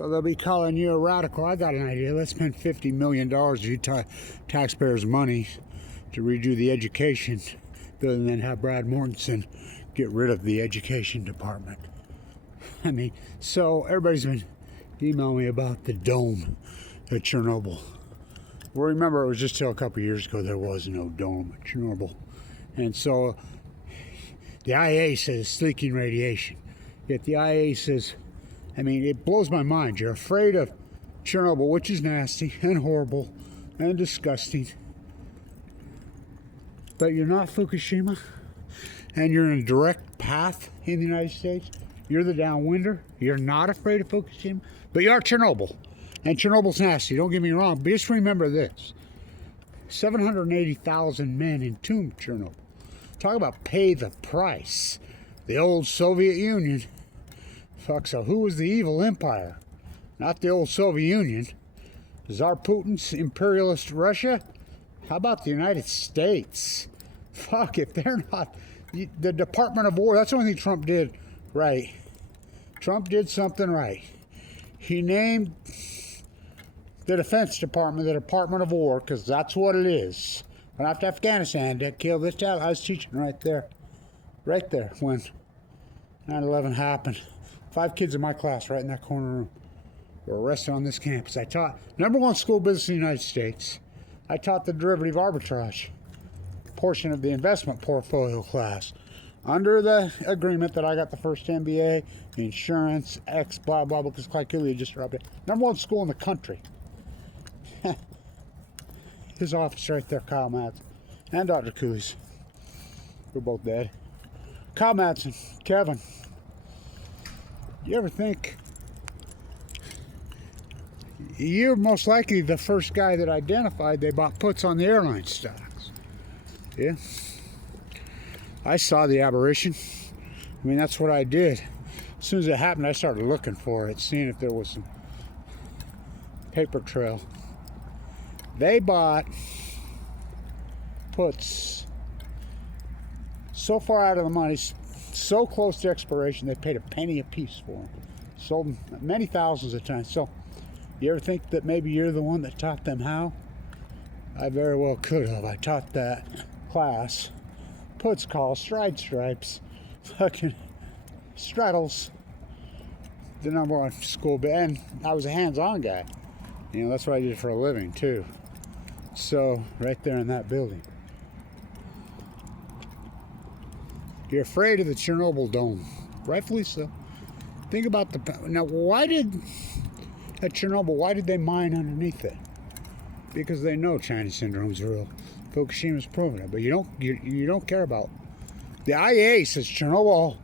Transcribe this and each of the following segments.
So they'll be calling you a radical. I got an idea. Let's spend $50 million of your taxpayers' money to redo the education bill, and then have Brad Mortensen get rid of the education department. I mean, so everybody's been emailing me about the dome at Chernobyl. Well, remember, it was just till a couple years ago there was no dome at Chernobyl. And so the IA says it's leaking radiation. Yet the IA says, I mean, it blows my mind. You're afraid of Chernobyl, which is nasty and horrible and disgusting. But you're not Fukushima, and you're in a direct path in the United States. You're the downwinder. You're not afraid of Fukushima, but you are Chernobyl. And Chernobyl's nasty, don't get me wrong, but just remember this. 780,000 men entombed Chernobyl. Talk about pay the price. The old Soviet Union. Fuck, so who was the evil empire? Not the old Soviet Union. Tsar Putin's imperialist Russia? How about the United States? Fuck, if they're not... The Department of War, that's the only thing Trump did right. Trump did something right. He named the Defense Department the Department of War, because that's what it is. Went after Afghanistan to kill this child. I was teaching right there when 9/11 happened. 5 kids in my class right in that corner room were arrested on this campus. I taught #1 school business in the United States. I taught the derivative arbitrage portion of the investment portfolio class under the agreement that I got the first MBA, insurance, X, blah, blah, blah, because Clyde just dropped it. #1 school in the country. His office right there, Kyle Madsen, and Dr. Cooley's. We're both dead. Kyle Madsen, Kevin, you ever think you're most likely the first guy that identified they bought puts on the airline stocks? Yeah. I saw the aberration. I mean, that's what I did. As soon as it happened, I started looking for it, seeing if there was some paper trail. They bought puts so far out of the money, so close to expiration, they paid a penny a piece for them. Sold them many thousands of times. So, you ever think that maybe you're the one that taught them how? I very well could have. I taught that class. Puts called stride stripes. Fucking straddles. The #1 school. And I was a hands-on guy. You know, that's what I did for a living, too. So, right there in that building. You're afraid of the Chernobyl dome. Rightfully so. Think about the... Now, at Chernobyl, why did they mine underneath it? Because they know Chinese syndrome's real. Fukushima's proven it, but you don't care about. The IA says Chernobyl,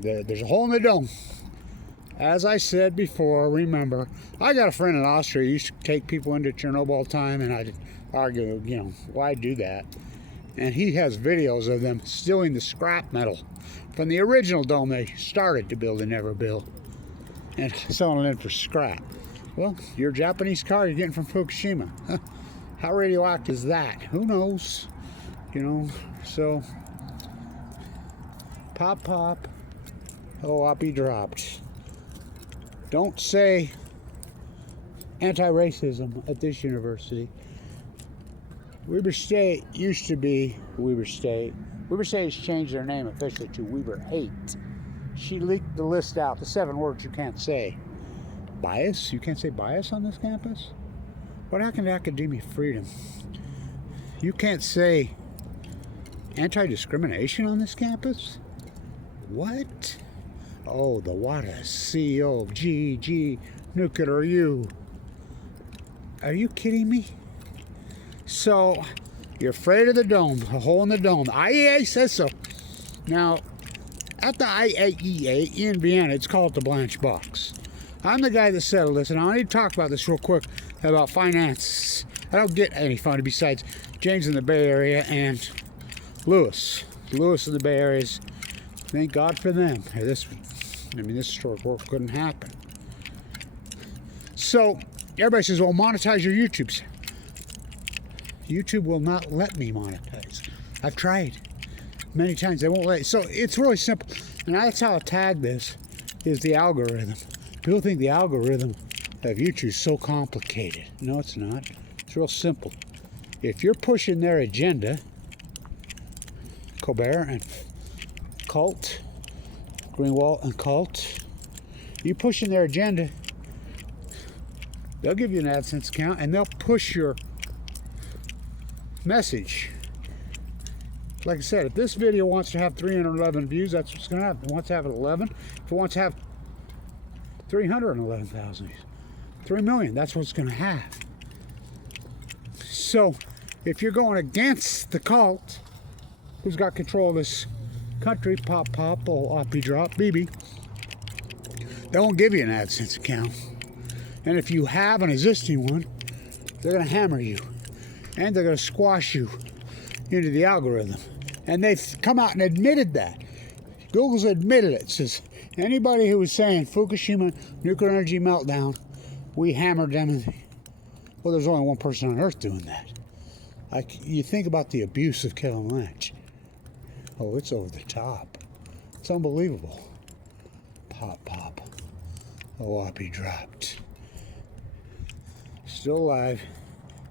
there's a hole in the dome. As I said before, remember, I got a friend in Austria who used to take people into Chernobyl all the time, and I'd argue, you know, why do that? And he has videos of them stealing the scrap metal from the original dome they started to build and never built, and selling it for scrap. Well, your Japanese car you're getting from Fukushima. How radioactive is that? Who knows? You know, so pop, pop. Oh, I'll be dropped. Don't say anti-racism at this university. Weber State used to be Weber State. Weber State has changed their name officially to Weber Hate. She leaked the list out, the 7 words you can't say. Bias? You can't say bias on this campus? What happened to academic freedom? You can't say anti-discrimination on this campus? What? Oh, the WADA CEO of GEG Nuclear U. Are you kidding me? So, you're afraid of the dome, a hole in the dome. The IAEA says so. Now, at the IAEA in Vienna, it's called the Blanch box. I'm the guy that settled this, and I need to talk about this real quick about finance. I don't get any funding besides James in the Bay Area and Lewis. Lewis in the Bay Area is, thank God for them. This historic work couldn't happen. So, everybody says, well, monetize your YouTubes. YouTube will not let me monetize. I've tried many times. They won't let. So it's really simple. And that's how I tag this, is the algorithm. People think the algorithm of YouTube is so complicated. No, it's not. It's real simple. If you're pushing their agenda, Colbert and Cult, Greenwald and Cult, you pushing their agenda, they'll give you an AdSense account and they'll push your message. Like I said, if this video wants to have 311 views, that's what's going to happen. If it wants to have 11, if it wants to have 311,000 views, 3 million, that's what it's going to have. So, if you're going against the cult, who's got control of this country, pop, or drop, BB, they won't give you an AdSense account. And if you have an existing one, they're going to hammer you. And they're going to squash you into the algorithm. And they've come out and admitted that. Google's admitted it. It says, anybody who was saying Fukushima nuclear energy meltdown, we hammered them. Well, there's only one person on Earth doing that. You think about the abuse of Kevin Blanch. Oh, it's over the top. It's unbelievable. Pop. Oh, I'll be dropped. Still alive.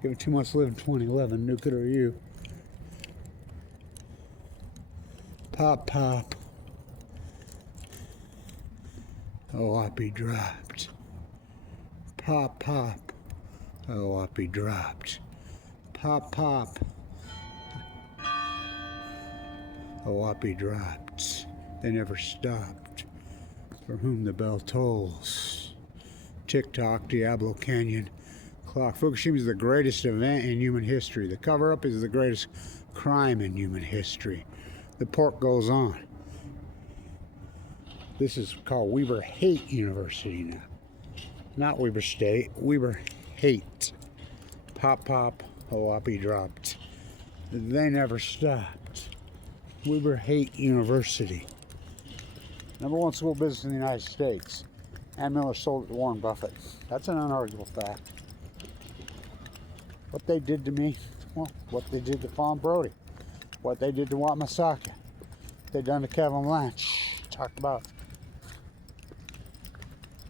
Give it 2 months to live in 2011. Nuclear you. Pop. Oh, I'll be dropped. Pop. Oh, I'll be dropped. Pop. Oh, I'll be dropped. They never stopped. For whom the bell tolls. TikTok, Diablo Canyon clock. Fukushima is the greatest event in human history. The cover-up is the greatest crime in human history. The pork goes on. This is called Weber Hate University now. Not Weber State, Weber Hate. Pop. Oh, I'll be dropped. They never stopped. Weber Hate University. #1 school business in the United States. Ann Miller sold it to Warren Buffett. That's an unarguable fact. What they did to me, well, what they did to Fawn Brody, what they did to Watmasaka, they done to Kevin Blanch. Talked about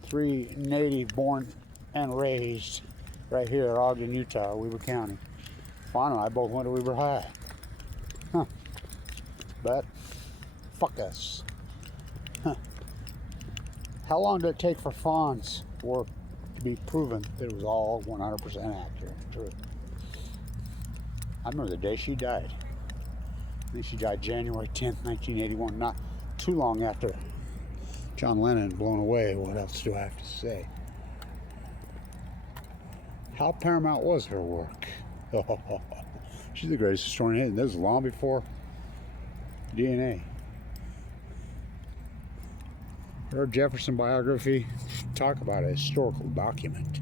3 native born and raised right here in Ogden, Utah, Weber County. Fawn and I both went to Weber High. Huh. But, fuck us. Huh. How long did it take for Fawn's work to be proven that it was all 100% accurate and true? I remember the day she died. I think she died January 10th, 1981, not too long after John Lennon blown away. What else do I have to say? How paramount was her work? She's the greatest historian. This is long before DNA. Her Jefferson biography, talk about a historical document.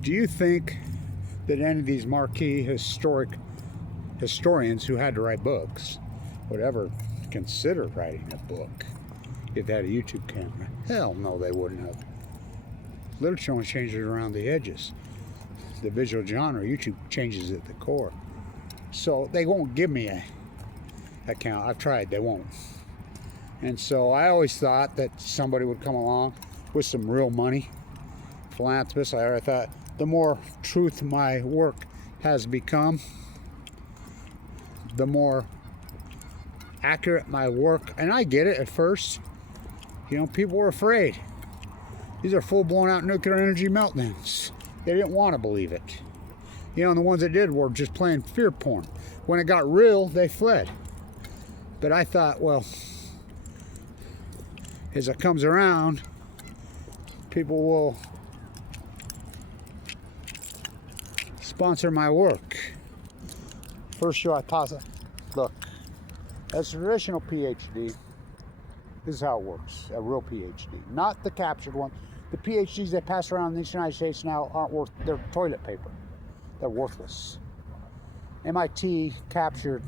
Do you think that any of these marquee historians who had to write books would ever consider writing a book if they had a YouTube camera? Hell no, they wouldn't have. Literature only changes around the edges. The visual genre, YouTube changes at the core. So they won't give me a account. I've tried, they won't. And so I always thought that somebody would come along with some real money. Philanthropist, I thought the more truth my work has become, the more accurate my work, and I get it at first. You know, people were afraid. These are full blown out nuclear energy meltdowns. They didn't want to believe it. You know, and the ones that did were just playing fear porn. When it got real, they fled. But I thought, well, as it comes around, people will sponsor my work. First show I posit, look, as a traditional PhD, this is how it works, a real PhD, not the captured one. The PhDs they pass around in the United States now aren't worth, they're toilet paper. They're worthless. MIT captured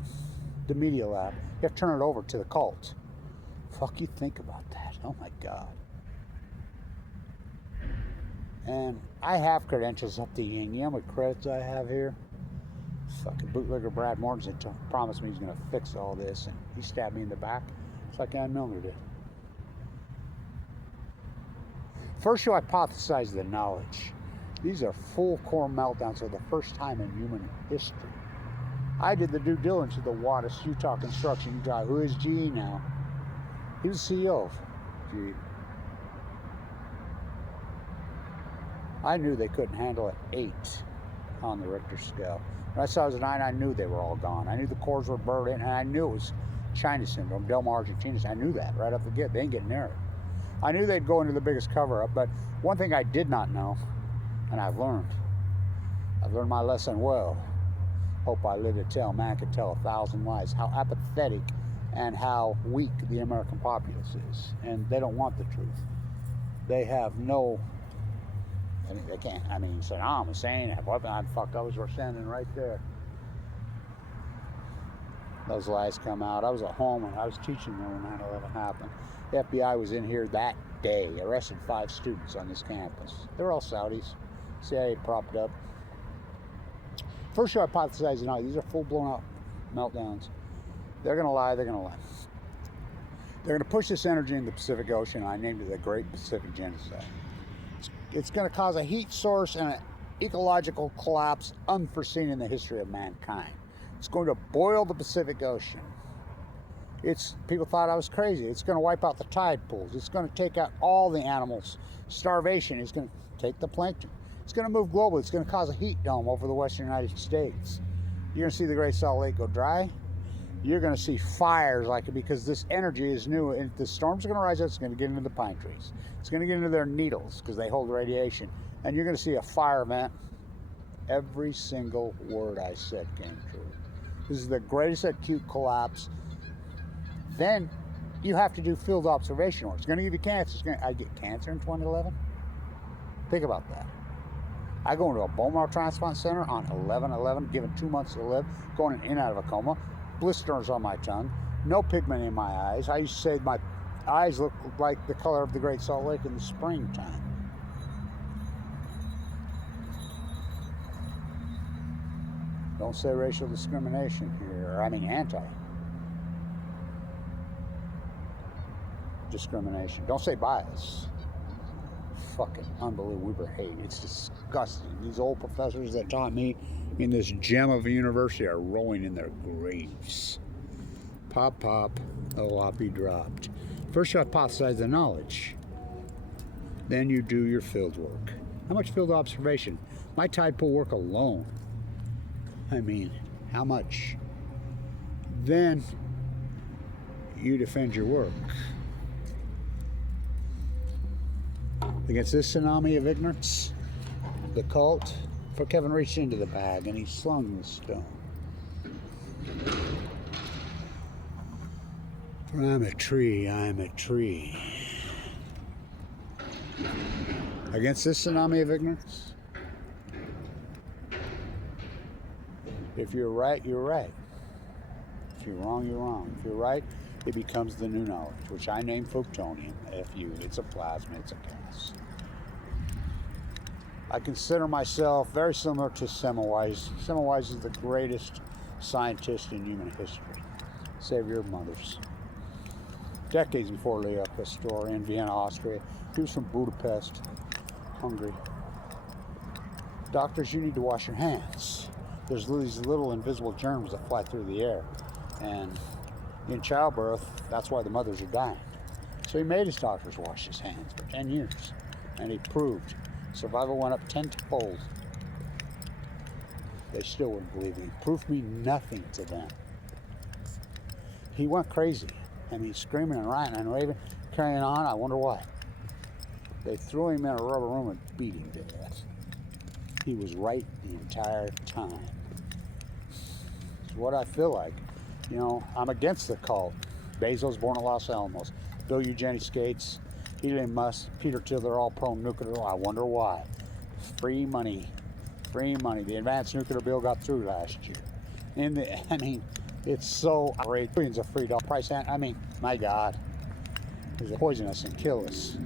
the Media Lab. You have to turn it over to the cult. Fuck you think about that. Oh my God. And I have credentials up the yin. You know how many credits I have here? Fucking bootlegger Brad Mortensen promised me he's going to fix all this, and he stabbed me in the back. It's like Ann Miller did. First, you hypothesize the knowledge. These are full core meltdowns for the first time in human history. I did the due diligence of the Wattis Utah Construction guy, who is GE now. He was CEO of GE. I knew they couldn't handle it 8 on the Richter scale. When I saw it was a 9, I knew they were all gone. I knew the cores were burned in, and I knew it was China syndrome, Del Mar Argentina. I knew that right off the get. They ain't getting near it. I knew they'd go into the biggest cover-up, but one thing I did not know, and I've learned my lesson well. Hope I live to tell. Man could tell 1,000 lies. How apathetic and how weak the American populace is, and they don't want the truth. They have no. I mean, they can't. I mean, Saddam Hussein had weapons. I'm fucked. I was standing right there. Those lies come out. I was at home and I was teaching when 9/11 happened. The FBI was in here that day, arrested 5 students on this campus. They're all Saudis. CIA propped up. First, you hypothesize, these are full-blown out meltdowns. They're going to lie. They're going to lie. They're going to push this energy in the Pacific Ocean. I named it the Great Pacific Genocide. It's going to cause a heat source and an ecological collapse unforeseen in the history of mankind. It's going to boil the Pacific Ocean. People thought I was crazy. It's going to wipe out the tide pools. It's going to take out all the animals. Starvation is going to take the plankton. It's going to move globally. It's going to cause a heat dome over the western United States. You're going to see the Great Salt Lake go dry. You're going to see fires because this energy is new. And the storms are going to rise up. It's going to get into the pine trees. It's going to get into their needles because they hold radiation. And you're going to see a fire event. Every single word I said came true. This is the greatest acute collapse. Then you have to do field observation work. It's going to give you cancer. I get cancer in 2011? Think about that. I go into a bone marrow transplant center on 11/11, given 2 months to live, going in and out of a coma, blisters on my tongue, no pigment in my eyes. I used to say my eyes look like the color of the Great Salt Lake in the springtime. Don't say racial discrimination here. I mean anti-discrimination. Don't say bias. Fucking unbelievable hate. It's disgusting. These old professors that taught me in this gem of a university are rolling in their graves. Pop, pop, be dropped. First you hypothesize the knowledge. Then you do your field work. How much field observation? My tide pool work alone. I mean, how much? Then you defend your work. Against this tsunami of ignorance, the cult, for Kevin reached into the bag and he slung the stone. For I'm a tree, I'm a tree. Against this tsunami of ignorance, if you're right, you're right. If you're wrong, you're wrong. If you're right, it becomes the new knowledge, which I name Photonium. FU, it's a plasma, it's a gas. I consider myself very similar to Semmelweis. Semmelweis is the greatest scientist in human history. Savior of mothers. Decades before Leo Pasteur in Vienna, Austria. He was from Budapest, Hungary. Doctors, you need to wash your hands. There's these little invisible germs that fly through the air. And in childbirth, that's why the mothers are dying. So he made his doctors wash his hands for 10 years. And he proved survival went up 10-fold. They still wouldn't believe me. Proof mean nothing to them. He went crazy. I mean, screaming and ranting and raving, carrying on. I wonder why. They threw him in a rubber room and beat him to death. He was right the entire time. It's what I feel like. You know, I'm against the cult. Bezos born at Los Alamos. Bill Eugenics Gates, Elon Musk, Peter Thiel, they're all pro-nuclear. I wonder why. Free money. Free money. The advanced nuclear bill got through last year. I mean, it's so outrageous. Billions of free dollar price. I mean, my God. It's poison us and kill us.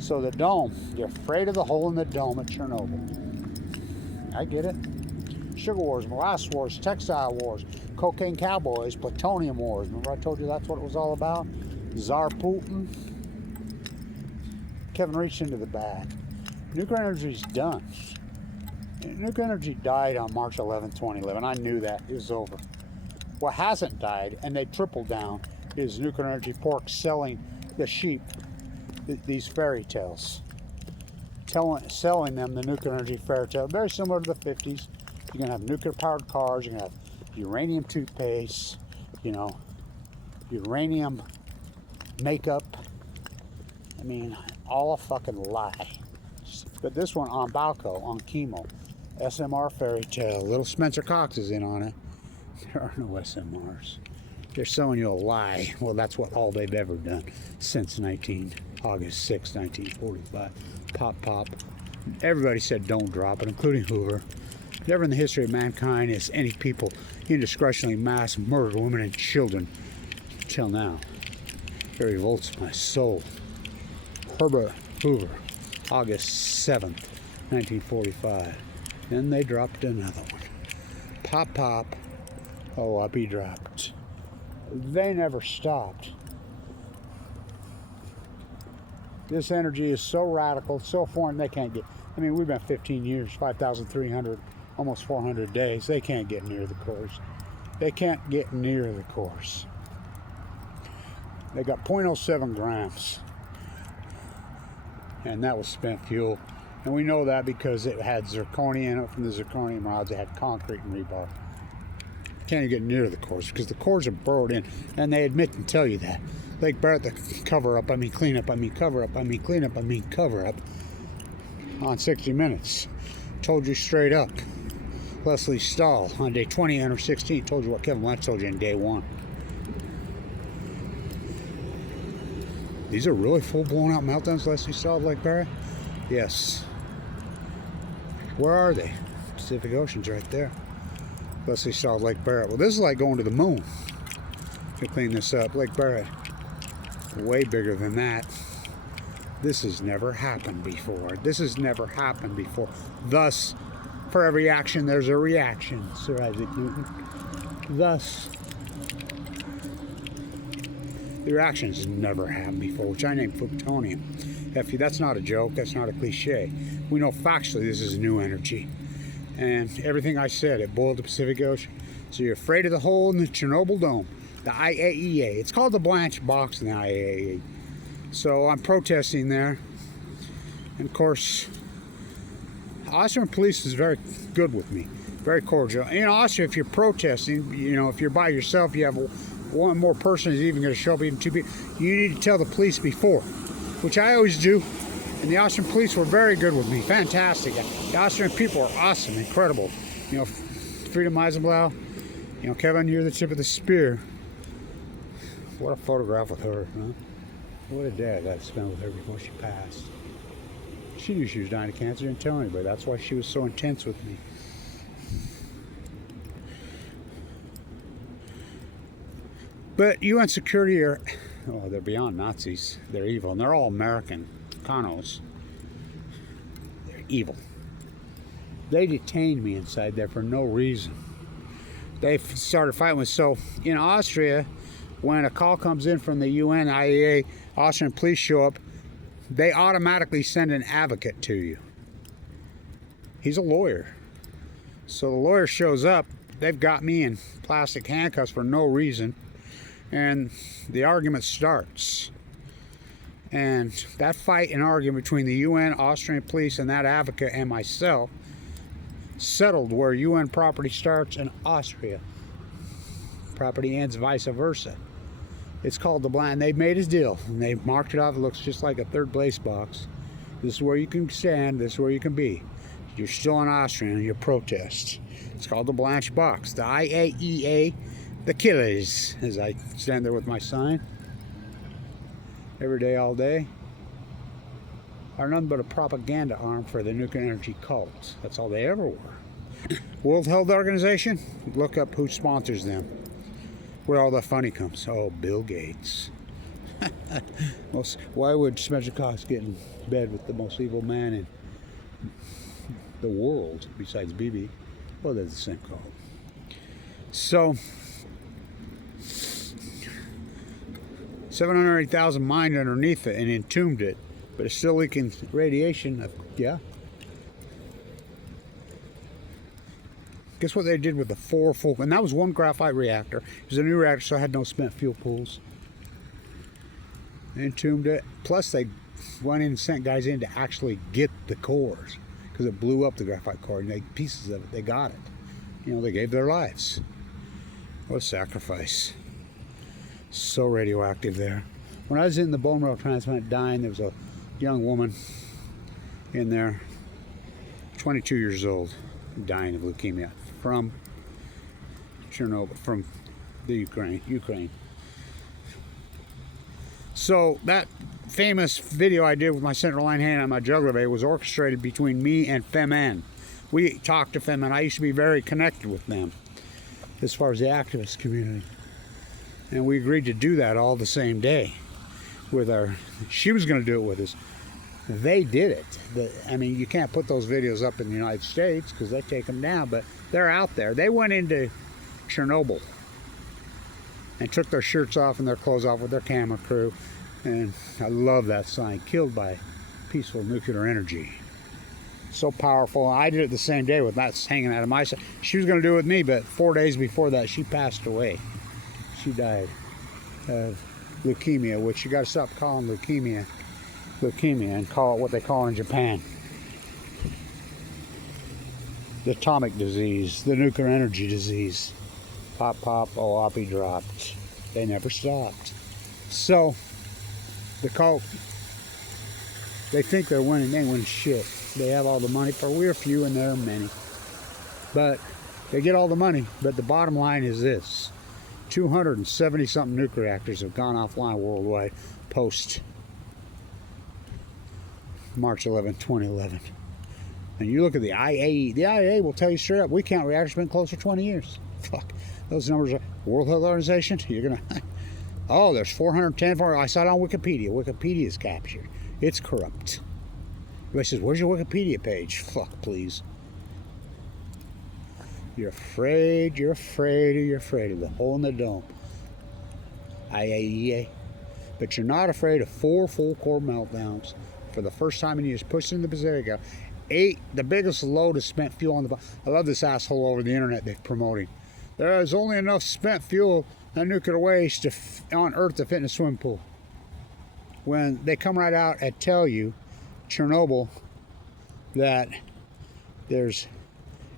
So the dome, you're afraid of the hole in the dome at Chernobyl. I get it. Sugar wars, molasses wars, textile wars, cocaine cowboys, plutonium wars. Remember I told you that's what it was all about? Tsar Putin. Kevin reached into the bag. Nuclear energy is done. Nuclear energy died on March 11, 2011. I knew that. It was over. What hasn't died, and they tripled down, is nuclear energy pork selling the sheep these fairy tales. Selling them the nuclear energy fairy tale. Very similar to the 50s. You're going to have nuclear powered cars. You're going to have uranium toothpaste. You know, uranium makeup. I mean, all a fucking lie. But this one on Balco, on chemo. SMR fairy tale. Little Spencer Cox is in on it. There are no SMRs. They're selling you a lie. Well, that's what all they've ever done since August 6, 1945. Pop. Everybody said don't drop it, including Hoover. Never in the history of mankind has any people indiscretionally mass murdered women and children. Till now. It revolts my soul. Herbert Hoover, August 7th, 1945. Then they dropped another one. Pop. Oh, up he dropped. They never stopped. This energy is so radical, so foreign, they can't get. I mean, we've been 15 years, 5,300, almost 400 days. They can't get near the cores. They can't get near the cores. They got 0.07 grams. And that was spent fuel. And we know that because it had zirconia in it. From the zirconium rods, it had concrete and rebar. Can't even get near the cores because the cores are burrowed in, and they admit and tell you that. Lake Barrett, the cover up, clean up, cover up, clean up, cover up on 60 Minutes. Told you straight up. Leslie Stahl on day 20 and or 16 told you what Kevin Blanch told you in day 1. These are really full blown out meltdowns, Leslie Stahl, Lake Barrett? Yes. Where are they? Pacific Ocean's right there. Leslie Stahl, Lake Barrett. Well, this is like going to the moon to clean this up. Lake Barrett, way bigger than that. This has never happened before. This has never happened before. Thus, for every action, there's a reaction, Sir Isaac Newton. Thus, the reaction has never happened before, which I named plutonium. That's not a joke. That's not a cliche. We know factually this is new energy. And everything I said, it boiled the Pacific Ocean. So you're afraid of the hole in the Chernobyl dome, the IAEA. It's called the Blanch box in the IAEA. So I'm protesting there. And of course, Austrian police is very good with me, very cordial. In Austria, if you're protesting, you know, if you're by yourself, you have one more person is even going to show up, even 2 people, you need to tell the police before, which I always do. And the Austrian police were very good with me. Fantastic. The Austrian people are awesome, incredible. You know, Frieda Meisenblau, you know, Kevin, you're the tip of the spear. What a photograph with her, huh? What a day I got to spend with her before she passed. She knew she was dying of cancer, didn't tell anybody. That's why she was so intense with me. But UN security are, oh, they're beyond Nazis. They're evil, and they're all American. Canos. They're evil. They detained me inside there for no reason. They started fighting with. So in Austria, when a call comes in from the UN, IAEA, Austrian police show up, they automatically send an advocate to you. He's a lawyer. So the lawyer shows up. They've got me in plastic handcuffs for no reason, and the argument starts. And that fight and argument between the UN, Austrian police, and that advocate and myself settled where UN property starts and Austria property ends, vice versa. It's called the Blanch. They made his deal, and they marked it off. It looks just like a third place box. This is where you can stand. This is where you can be. You're still an Austrian and you protest. It's called the Blanch box. The IAEA, the killers, as I stand there with my sign. Every day, all day, are nothing but a propaganda arm for the nuclear energy cults. That's all they ever were. World Health Organization, look up who sponsors them. Where all the funny comes. Oh, Bill Gates. Why would Spencer Cox get in bed with the most evil man in the world besides BB? Well, they're the same cult. So, 780,000 mined underneath it and entombed it, but it's still leaking radiation. Yeah. Guess what they did with the 4 full, and that was one graphite reactor. It was a new reactor, so it had no spent fuel pools. They entombed it. Plus, they went in and sent guys in to actually get the cores, because it blew up the graphite core and they pieces of it. They got it. You know, they gave their lives. What a sacrifice. So radioactive there. When I was in the bone marrow transplant dying, there was a young woman in there, 22 years old, dying of leukemia from Chernobyl, from the Ukraine. So that famous video I did with my central line hand on my jugular vein was orchestrated between me and Femen. We talked to Femen. I used to be very connected with them as far as the activist community. And we agreed to do that all the same day with our, she was going to do it with us. They did it. I mean, you can't put those videos up in the United States because they take them down, but they're out there. They went into Chernobyl and took their shirts off and their clothes off with their camera crew. And I love that sign, killed by peaceful nuclear energy. So powerful. I did it the same day with that hanging out of my side. She was going to do it with me, but 4 days before that, she passed away. She died of leukemia, which you got to stop calling leukemia and call it what they call it in Japan. The atomic disease, the nuclear energy disease. Pop, pop, oh, oppie dropped. They never stopped. So, the cult, they think they're winning. They ain't winning shit. They have all the money, for we're few and they're many. But they get all the money. But the bottom line is this. 270 something nuclear reactors have gone offline worldwide post March 11, 2011. And you look at the IAEA, the IAEA will tell you straight up, we count reactors been closed for 20 years. Fuck. Those numbers are World Health Organization. You're gonna, oh, there's 410. I saw it on Wikipedia. Wikipedia is captured. It's corrupt. Everybody says, where's your Wikipedia page? Fuck, please. You're afraid of the hole in the dome. IAEA. But you're not afraid of 4 full core meltdowns for the first time in years, pushed into the Pacific. 8, the biggest load of spent fuel on the, I love this asshole over the internet they're promoting. There is only enough spent fuel and nuclear waste on Earth to fit in a swimming pool. When they come right out and tell you, Chernobyl, that there's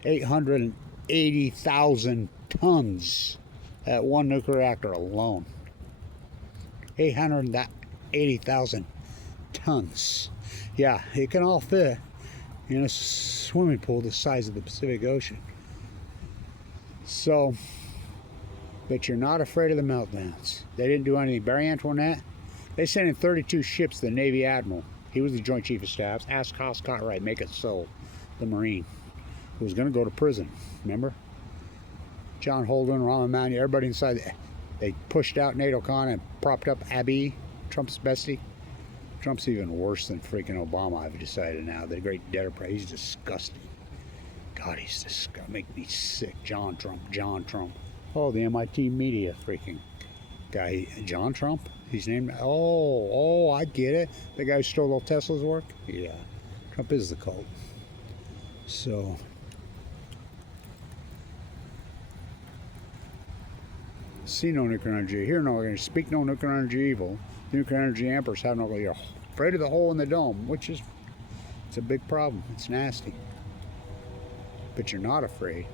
880,000 tons at one nuclear reactor alone. 880,000 tons. Yeah, it can all fit in a swimming pool the size of the Pacific Ocean. So, but you're not afraid of the meltdowns. They didn't do anything. Barry Antoinette, they sent in 32 ships to the Navy Admiral. He was the Joint Chief of Staff. Ask Haas Cartwright, make it so. The Marine, who was going to go to prison. Remember? John Holden, Rahm Emanuel, everybody inside. They pushed out Nate O'Connor and propped up Abiy, Trump's bestie. Trump's even worse than freaking Obama, I've decided now. The great debtor, he's disgusting. God, he's disgusting. Make me sick. John Trump. Oh, the MIT media freaking guy. John Trump? He's named, oh, I get it. The guy who stole all Tesla's work? Yeah. Trump is the cult. So, see no nuclear energy, hear no energy, speak no nuclear energy evil. The nuclear energy emperors have no, you're afraid of the hole in the dome, which is, it's a big problem. It's nasty. But you're not afraid.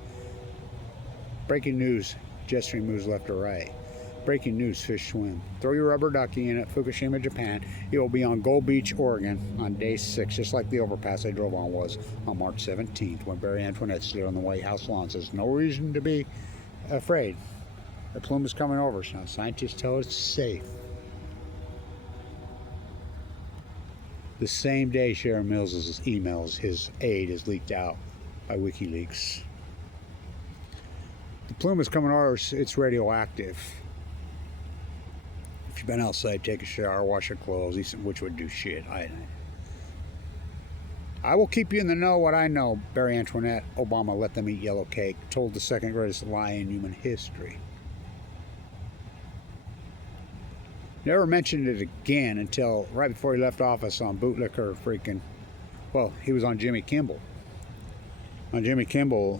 Breaking news, jet stream moves left or right. Breaking news, fish swim. Throw your rubber ducky in at Fukushima, Japan. It will be on Gold Beach, Oregon on day 6, just like the overpass I drove on was on March 17th when Barry Antoinette stood on the White House lawn. Says no reason to be afraid. The plume is coming over us now. Scientists tell us it's safe. The same day Sharon Mills' emails, his aide, is leaked out by WikiLeaks. The plume is coming over us. It's radioactive. If you've been outside, take a shower, wash your clothes, which would do shit. I will keep you in the know what I know. Barry Antoinette, Obama let them eat yellow cake, told the second greatest lie in human history. Never mentioned it again until right before he left office on bootlicker freaking, well, he was on Jimmy Kimmel. On Jimmy Kimmel,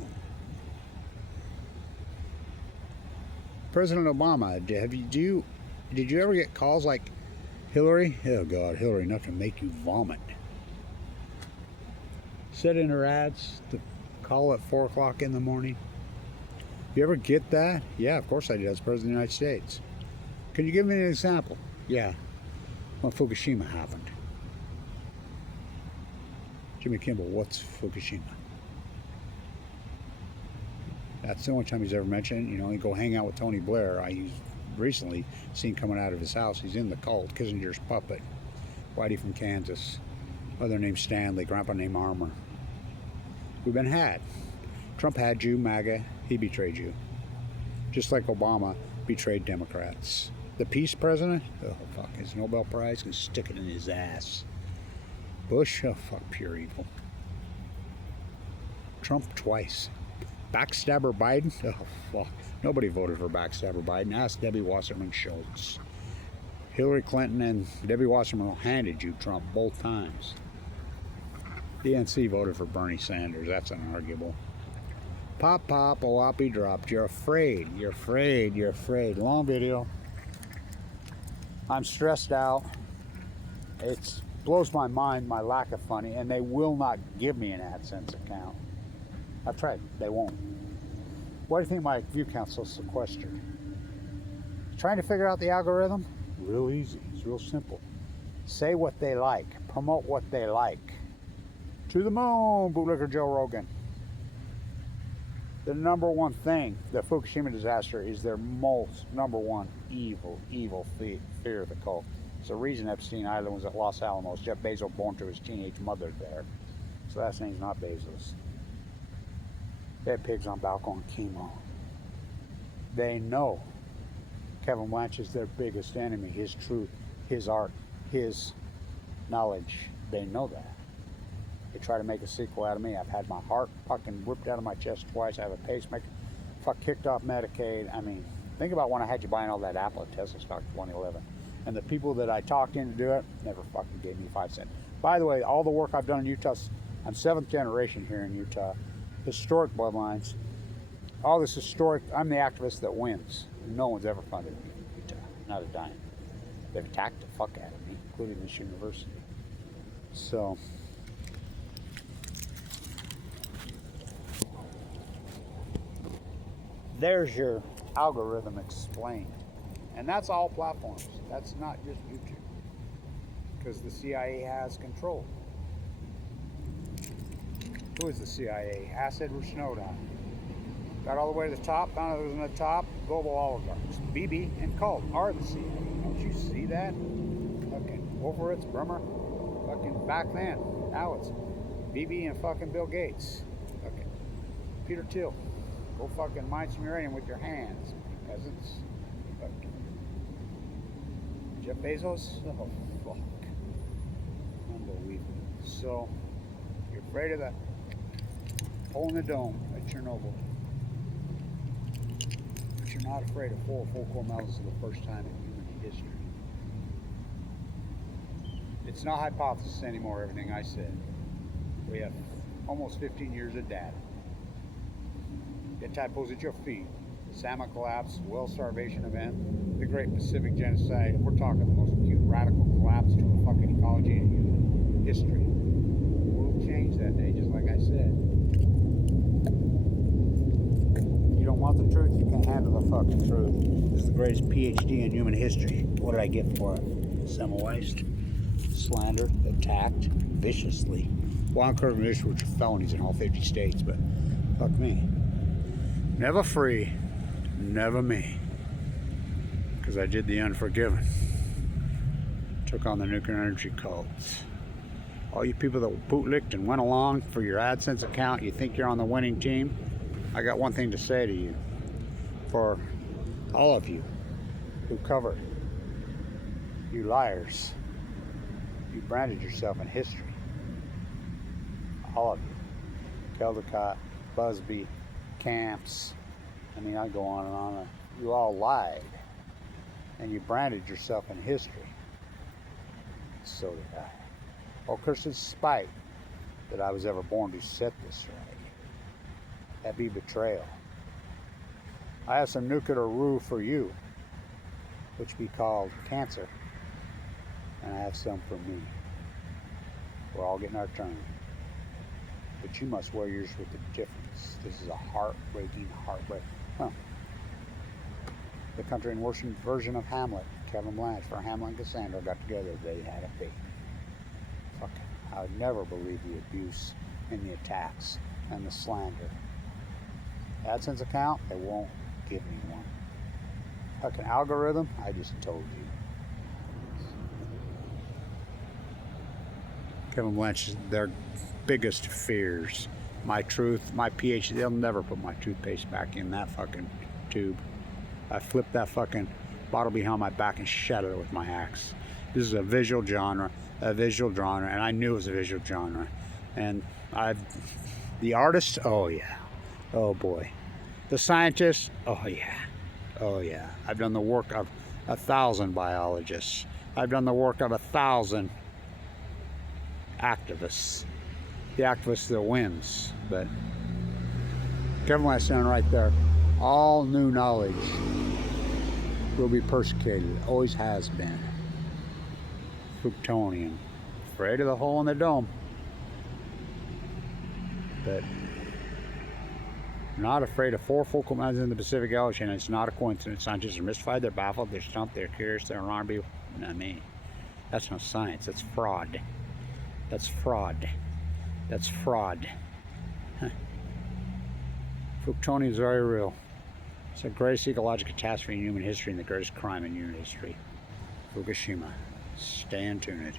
President Obama, did you ever get calls like Hillary? Oh God, Hillary, enough to make you vomit. Said in her ads to call at 4 o'clock in the morning. You ever get that? Yeah, of course I did. As President of the United States. Can you give me an example? Yeah, when Fukushima happened. Jimmy Kimmel, what's Fukushima? That's the only time he's ever mentioned. You know, you go hang out with Tony Blair. He's recently seen coming out of his house. He's in the cult, Kissinger's puppet. Whitey from Kansas. Mother named Stanley, grandpa named Armour. We've been had. Trump had you, MAGA. He betrayed you. Just like Obama betrayed Democrats. The peace president? Oh, fuck. His Nobel Prize can stick it in his ass. Bush? Oh, fuck. Pure evil. Trump twice. Backstabber Biden? Oh, fuck. Nobody voted for backstabber Biden. Ask Debbie Wasserman Schultz. Hillary Clinton and Debbie Wasserman handed you Trump both times. The NC voted for Bernie Sanders. That's unarguable. Pop, pop, a whoppy dropped. You're afraid. You're afraid. You're afraid. Long video. I'm stressed out. It blows my mind, my lack of funny, and they will not give me an AdSense account. I've tried. They won't. Why do you think my view count's so sequestered? Trying to figure out the algorithm? Real easy. It's real simple. Say what they like. Promote what they like. To the moon, bootlicker Joe Rogan. The number one thing, the Fukushima disaster, is their most number one evil fear of the cult. It's the reason Epstein Island was at Los Alamos. Jeff Bezos born to his teenage mother there. So last name's not Bezos. They had pigs on balcony chemo. They know Kevin Blanch is their biggest enemy. His truth, his art, his knowledge. They know that. They try to make a sequel out of me. I've had my heart fucking whipped out of my chest twice. I have a pacemaker. Kicked off Medicaid. I mean, think about when I had you buying all that Apple at Tesla stock in 2011. And the people that I talked in to do it never fucking gave me 5 cents. By the way, all the work I've done in Utah, I'm 7th generation here in Utah. Historic bloodlines. All this historic, I'm the activist that wins. No one's ever funded me in Utah. Not a dime. They've attacked the fuck out of me, including this university. So, there's your algorithm explained. And that's all platforms. That's not just YouTube. Because the CIA has control. Who is the CIA? Ask Edward Snowden. Got all the way to the top, found out it was in the top. Global oligarchs. BB and cult are the CIA. Don't you see that? Fucking Wolfowitz, Bremer. Fucking back then. Now it's BB and fucking Bill Gates. Fucking Peter Thiel. Go fucking mine some uranium with your hands, peasants. Fucking Jeff Bezos? Oh, fuck. Unbelievable. So, you're afraid of that hole in the dome at Chernobyl. But you're not afraid of full core meltdowns for the first time in human history. It's not hypothesis anymore, everything I said. We have almost 15 years of data. Get typos at your feet. The Sama collapse, well starvation event, the Great Pacific Genocide. We're talking the most acute radical collapse to a fucking ecology in human history. The world changed that day, just like I said. You don't want the truth, you can't handle the fucking truth. This is the greatest PhD in human history. What did I get for it? Semmelweis, slandered, attacked viciously. Well, I'm currently issued with felonies in all 50 states, but fuck me. Never free, never me. Because I did the unforgiven. Took on the nuclear energy cults. All you people that bootlicked and went along for your AdSense account, you think you're on the winning team? I got one thing to say to you. For all of you who covered, you liars, you branded yourself in history. All of you. Caldecott, Busby, Camps. I mean, I go on and on. You all lied. and you branded yourself in history. So did I. Oh, cursed spite that I was ever born to set this right. That be betrayal. I have some nuclear rue for you, which be called cancer, and I have some for me. We're all getting our turn, but you must wear yours with a difference. This is a heartbreaking heartbreak. Huh. The country and worship version of Hamlet, Kevin Blanch, for Hamlet and Cassandra got together. They had a baby. Fuck. I would never believe the abuse and the attacks and the slander. AdSense account, they won't give me one. Fucking algorithm, I just told you. Kevin Blanch is their biggest fears. My truth, my pH, they'll never put my toothpaste back in that fucking tube. I flipped that fucking bottle behind my back and shattered it with my axe. This is a visual genre, and I knew it was a visual genre. And the artist, oh yeah, oh boy. The scientist, oh yeah, oh yeah. I've done the work of 1,000 biologists. I've done the work of 1,000 activists. The activist that wins, but Kevin Blanch down right there. All new knowledge will be persecuted. Always has been. Plutonian. Afraid of the hole in the dome. But not afraid of 4 focal mountains in the Pacific Ocean. It's not a coincidence. Scientists are mystified, they're baffled, they're stumped, they're curious, they're alarmed. Not me. That's not science. That's fraud. That's fraud. That's fraud. Huh. Plutonium is very real. It's the greatest ecological catastrophe in human history and the greatest crime in human history. Fukushima. Stay tuned.